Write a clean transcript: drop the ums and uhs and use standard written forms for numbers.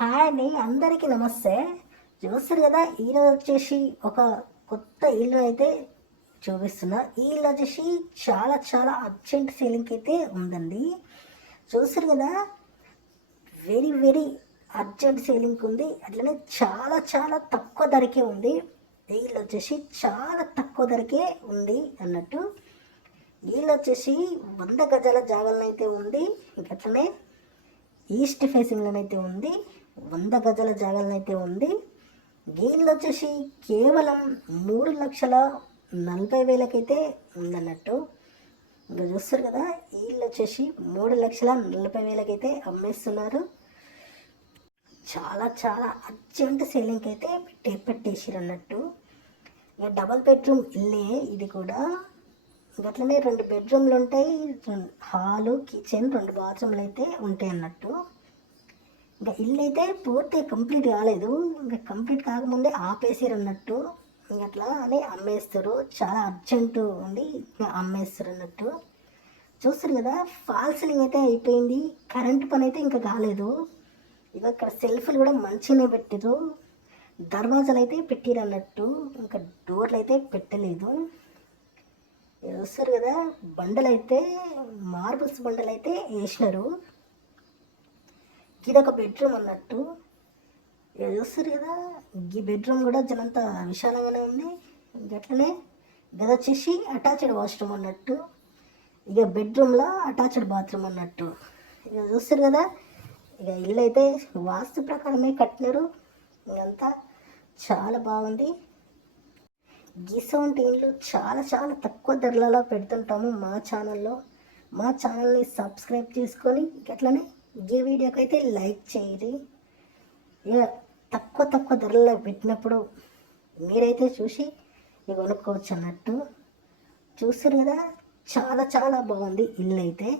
Hi అండి, అందరికీ నమస్తే. చూస్తారు కదా, ఈరోజు వచ్చేసి ఒక కొత్త ఇల్లు అయితే చూపిస్తున్నా. ఈ ఇల్లు వచ్చేసి చాలా చాలా అర్జెంట్ సేలింగ్కి అయితే ఉందండి. చూస్తారు కదా, వెరీ వెరీ అర్జెంట్ సేలింగ్ ఉంది. అట్లనే చాలా చాలా తక్కువ ధరకే ఉంది. ఈ ఇల్లు వచ్చేసి చాలా తక్కువ ధరకే ఉంది అన్నట్టు. ఈ ఇల్లు వచ్చేసి 100 గజాల జాగాలను అయితే ఉంది. అట్లనే ఈస్ట్ ఫేసింగ్లోనైతే ఉంది. 100 గజాల జాగాలనైతే ఉంది. గీళ్ళు వచ్చేసి కేవలం 3,40,000కైతే ఉందన్నట్టు. ఇంకా చూస్తారు కదా, వీళ్ళు వచ్చేసి 3,40,000కైతే అమ్మేస్తున్నారు. చాలా చాలా అర్జెంట్ సేలింగ్కి అయితే పెట్టేసిరు అన్నట్టు. ఇక డబల్ బెడ్రూమ్ ఇల్లే ఇది కూడా. అట్లనే 2 బెడ్రూమ్లు ఉంటాయి, హాలు, కిచెన్, 2 బాత్రూమ్లు అయితే ఉంటాయి అన్నట్టు. ఇంకా ఇల్లు అయితే పూర్తిగా కంప్లీట్ కాలేదు. ఇంకా కంప్లీట్ కాకముందే ఆపేసారు అన్నట్టు. ఇంక అట్లా అని అమ్మేస్తారు. చాలా అర్జెంటు ఉండి అమ్మేస్తారు అన్నట్టు. చూస్తారు కదా, ఫాల్ సీలింగ్ అయితే అయిపోయింది. కరెంటు పని అయితే ఇంకా కాలేదు. ఇక ఇక్కడ సెల్ఫ్లు కూడా మంచిగానే పెట్టారు. దర్వాజాలు అయితే పెట్టిరు అన్నట్టు. ఇంకా డోర్లు అయితే పెట్టలేదు. చూస్తారు కదా, బండలు అయితే మార్బుల్స్ బండలు అయితే వేసినారు. ఇదొక బెడ్రూమ్ అన్నట్టు. ఇక చూస్తారు కదా, ఈ బెడ్రూమ్ కూడా జనంత విశాలంగానే ఉంది. అట్లనే గది వచ్చేసి అటాచ్డ్ వాష్రూమ్ అన్నట్టు. ఇక బెడ్రూమ్లో అటాచ్డ్ బాత్రూమ్ అన్నట్టు. ఇక చూస్తారు కదా, ఇక ఇల్లు అయితే వాస్తు ప్రకారమే కట్టినారు. ఇంకంతా చాలా బాగుంది. గిసోంటి ఇండ్లు చాలా చాలా తక్కువ ధరలలో పెడుతుంటాము మా ఛానల్లో. మా ఛానల్ని సబ్స్క్రైబ్ చేసుకొని అట్లనే ఈ వీడియోకి అయితే లైక్ చేయండి. ఇక తక్కువ తక్కువ ధరల్లో పెట్టినప్పుడు మీరైతే చూసి ఇక కొనుక్కోవచ్చు అన్నట్టు. చూస్తారు కదా, చాలా చాలా బాగుంది ఇల్లు అయితే.